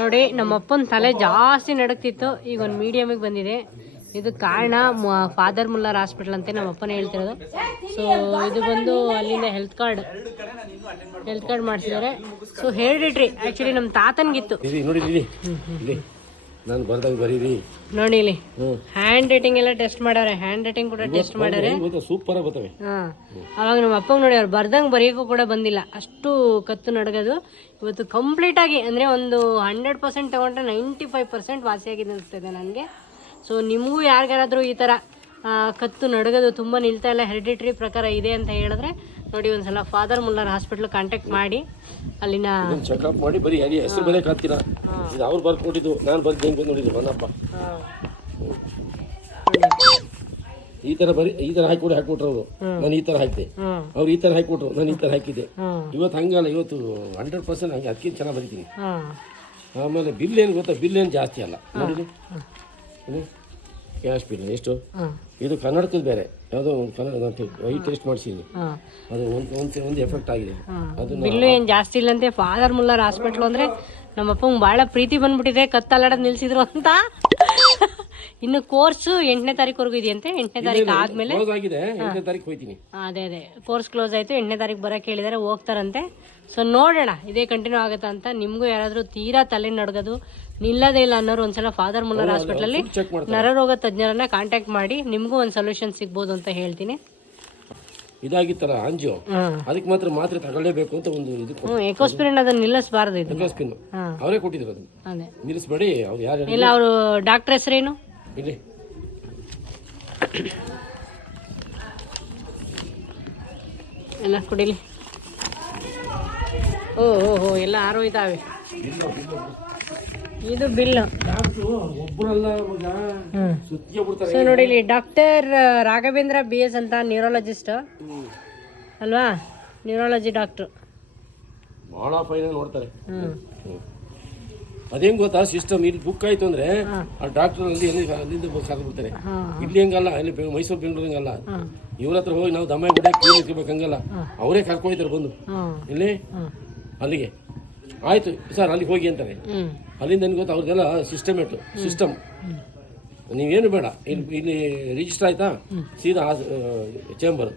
ನೋಡಿ ನಮ್ಮ ಅಪ್ಪನ ತಲೆ ಜಾಸ್ತಿ ನಡಕ್ತಿತ್ತು ಈಗ ಒಂದು ಮೀಡಿಯಮಿಗೆ ಬಂದಿದೆ. ಇದು ಕಾರಣ ಫಾದರ್ ಮುಲ್ಲರ್ ಹಾಸ್ಪಿಟಲ್ ಅಂತ ನಮ್ಮ ಅಪ್ಪನೇ ಹೇಳ್ತಿರೋದು. ಸೊ ಇದು ಬಂದು ಅಲ್ಲಿಂದ ಹೆಲ್ತ್ ಕಾರ್ಡ್ ಹೆಲ್ತ್ ಕಾರ್ಡ್ ಮಾಡಿಸಿದ್ದಾರೆ. ಸೊ ಹೇಳಿಟ್ರಿ. ಆ್ಯಕ್ಚುಲಿ ನಮ್ಮ ತಾತನಿಗಿತ್ತು. ನಾನು ಬರ್ದಾಗ ಬರೀರಿ. ನೋಡಿ ಇಲ್ಲಿ. ಹ್ಯಾಂಡ್ ರೈಟಿಂಗ್ ಎಲ್ಲ ಟೆಸ್ಟ್ ಮಾಡ್ಯಾರೆ. ಹ್ಯಾಂಡ್ ರೈಟಿಂಗ್ ಕೂಡ ಟೆಸ್ಟ್ ಮಾಡಾರೆ ಸೂಪರ್ ಬರ್ತವೆ. ಹಾಂ. ಅವಾಗ ನಮ್ಮ ಅಪ್ಪನ ನೋಡಿ ಅವ್ರು ಬರ್ದಂಗೆ ಬರೆಯೋಕ್ಕೂ ಕೂಡ ಬಂದಿಲ್ಲ. ಅಷ್ಟು ಕತ್ತು ನಡಗೋದು. ಇವತ್ತು ಕಂಪ್ಲೀಟ್ ಆಗಿ ಅಂದರೆ ಒಂದು ಹಂಡ್ರೆಡ್ ಪರ್ಸೆಂಟ್ ತಗೊಂಡ್ರೆ ನೈಂಟಿ ಫೈವ್ ಪರ್ಸೆಂಟ್ ವಾಸಿಯಾಗಿದೆ ಅನಿಸ್ತಿದೆ ನನಗೆ. ಸೊ ನಿಮಗೂ ಯಾರಿಗಾರಾದರೂ ಈ ಥರ ಕತ್ತು ನಡಗೋದು ತುಂಬ ನಿಲ್ತಾ ಇಲ್ಲ. ಹೆರಿಡಿಟ್ರಿ ಪ್ರಕಾರ ಇದೆ ಅಂತ ಹೇಳಿದ್ರೆ ನೋಡಿ ಒಂದ್ಸಲ ಫಾದರ್ ಮುಲ್ಲರ್ ಹಾಸ್ಪಿಟ್ಲ್ ಕಾಂಟ್ಯಾಕ್ಟ್ ಮಾಡಿ. ಅಲ್ಲಿನ ಚೆಕಪ್ ಮಾಡಿ. ಬರೀ ಹೆಸರು ಇದು ಅವ್ರು ಬರ್ಕೊಟ್ಟಿದ್ದು ನಾನು ಬರ್ದು ಹೆಂಗೆ ನೋಡಿದ್ರು ಬನ್ನಪ್ಪ ಮನಪ್ಪ. ಈ ಥರ ಬರಿ ಈ ಥರ ಹಾಕಿಕೊಡಿ ಹಾಕಿಬಿಟ್ರು ಅವರು. ನಾನು ಈ ಥರ ಹಾಕಿದೆ. ಅವ್ರು ಈ ಥರ ಹಾಕಿಕೊಟ್ರು ನಾನು ಈ ಥರ ಹಾಕಿದ್ದೆ. ಇವತ್ತು ಹಂಗಲ್ಲ ಇವತ್ತು ಹಂಡ್ರೆಡ್ ಪರ್ಸೆಂಟ್ ಹಂಗೆ ಅದಕ್ಕಿಂತ ಚೆನ್ನಾಗಿ ಬರಿತೀನಿ. ಆಮೇಲೆ ಬಿಲ್ ಏನು ಗೊತ್ತಾ ಬಿಲ್ ಏನು ಜಾಸ್ತಿ ಅಲ್ಲ. ನೋಡಿ ಕ್ಯಾಶ್ ಬಿಲ್ ಎಷ್ಟು? ಇದು ಕನ್ನಡಕದ ಬೇರೆ. ಯಾವುದೋ ಒಂದು ಕಲರ್ ಅದಂತ ವೈಟ್ ಟೆಸ್ಟ್ ಮಾಡಿಸಿದ್ವಿ ಅದು ಒಂದು ಒಂದು ಒಂದು ಎಫೆಕ್ಟ್ ಆಗಿದೆ. ಅದು ಬಿಲ್ಲು ಏನು ಜಾಸ್ತಿ ಇಲ್ಲಂತೆ ಫಾದರ್ ಮುಲ್ಲರ್ ಹಾಸ್ಪಿಟ್ಲ್ ಅಂದರೆ ನಮ್ಮ ಅಪ್ಪಂಗೆ ಭಾಳ ಪ್ರೀತಿ ಬಂದ್ಬಿಟ್ಟಿದೆ. ಕತ್ತಲಾಡೋದು ನಿಲ್ಸಿದ್ರು ಅಂತ. ಇನ್ನು ಕೋರ್ಸ್ ಎಂಟನೇ ತಾರೀಕುವರೆಗೂ ಇದೆಯಂತೆ? ಎಂಟನೇ ತಾರೀಕು ಆದಮೇಲೆ? ಅದೇ ಅದೇ. ಕೋರ್ಸ್ ಕ್ಲೋಸ್ ಆಯ್ತು ಎಂಟನೇ ತಾರೀಕು ಬರಕ್ಕೆ ಹೇಳಿದಾರೆ ಹೋಗ್ತಾರಂತೆ. ಸೊ ನೋಡೋಣ. ಇದೇ ಕಂಟಿನ್ಯೂ ಆಗುತ್ತಾ ಅಂತ. ನಿಮಗೂ ಯಾರಾದರೂ ತೀರಾ ತಲೆ ನಡ್ಗೋದು ನಿಲ್ಲದೇ ಇಲ್ಲ ಅನ್ನೋರು ಒಂದ್ಸಲ ಫಾದರ್ ಮುಲ್ಲರ್ ಹಾಸ್ಪಿಟ್ಲಲ್ಲಿ ನರರೋಗ ತಜ್ಞರನ್ನ ಕಾಂಟ್ಯಾಕ್ಟ್ ಮಾಡಿ ನಿಮಗೂ ಒಂದು ಸೊಲ್ಯೂಷನ್ ಸಿಗ್ಬೋದು ಅಂತ ಹೇಳ್ತೀನಿ. ಇದಾಗಿತ್ತಲ್ಲ ಅಂಜು ಅದಕ್ಕೆ ಮಾತ್ರ ಮಾತ್ರೆ ತಗೊಳ್ಳೇಬೇಕು ಅಂತ ಒಂದು ಇದು ಎಕೋಸ್ಪಿರಿನ್ ಅದನ್ನು ನಿಲ್ಲಿಸಬಾರದು ಅವರೇ ಕೊಟ್ಟಿದ್ರು ಅದನ್ನ. ನಿಲ್ಲಿಸ್ಬೇಡಿ ಅವ್ರು ಯಾರು ಇಲ್ಲ ಅವರು ಡಾಕ್ಟರ್ ಹೆಸರೇನು? ಇಲ್ಲಿ. ಎಲ್ಲ ಕುಡಿಲಿ. ಓ ಓ ಹೋ ಎಲ್ಲ ಇದಾವೆ. ಇದು ಬಿಲ್ ಸೊ ನೋಡಿ ಇಲ್ಲಿ ಡಾಕ್ಟರ್ ರಾಘವೇಂದ್ರ ಬಿ ಎಸ್ ಅಂತ ನ್ಯೂರಾಲಜಿಸ್ಟ್ ಅಲ್ವಾ? ನ್ಯೂರಾಲಜಿ ಡಾಕ್ಟ್ರು. ಬಹಳ ಫೈನ್ ನೋಡ್ತಾರೆ. ಅದೇನ್ ಗೊತ್ತಾ? ಸಿಸ್ಟಮ್ ಇಲ್ಲಿ ಬುಕ್ ಆಯ್ತು ಅಂದ್ರೆ ಆ ಡಾಕ್ಟರ್ ಅಲ್ಲಿ ಅಲ್ಲಿಂದ ಕರೆದು ಬಿಡ್ತಾರೆ ಇಲ್ಲಿ ಹೆಂಗಲ್ಲ ಇಲ್ಲಿ ಬೆ- ಮೈಸೂರು ಬೆಂಗಳೂರು ಹಂಗಲ್ಲ. ಇವ್ರ ಹತ್ರ ಹೋಗಿ ನಾವು ದಮ್ಮ ಇಟ್ಕೋಬೇಕು ಹಂಗಲ್ಲ. ಅವರೇ ಕರ್ಕೊಯ್ತಾರೆ ಬಂದು. ಇಲ್ಲಿ ಅಲ್ಲಿಗೆ. ಆಯ್ತು ಸರ್ ಅಲ್ಲಿಗೆ ಹೋಗಿ ಅಂತಾರೆ. ಅಲ್ಲಿಂದ ಏನು ಗೊತ್ತಾ? ಅವ್ರಿಗೆಲ್ಲ ಇಟ್ಟು ಸಿಸ್ಟಮ್ ನೀವೇನು ಬೇಡ. ಇಲ್ಲಿ ಇಲ್ಲಿ ರಿಜಿಸ್ಟರ್ ಆಯ್ತಾ? ಸೀದಾ ಚೇಂಬರ್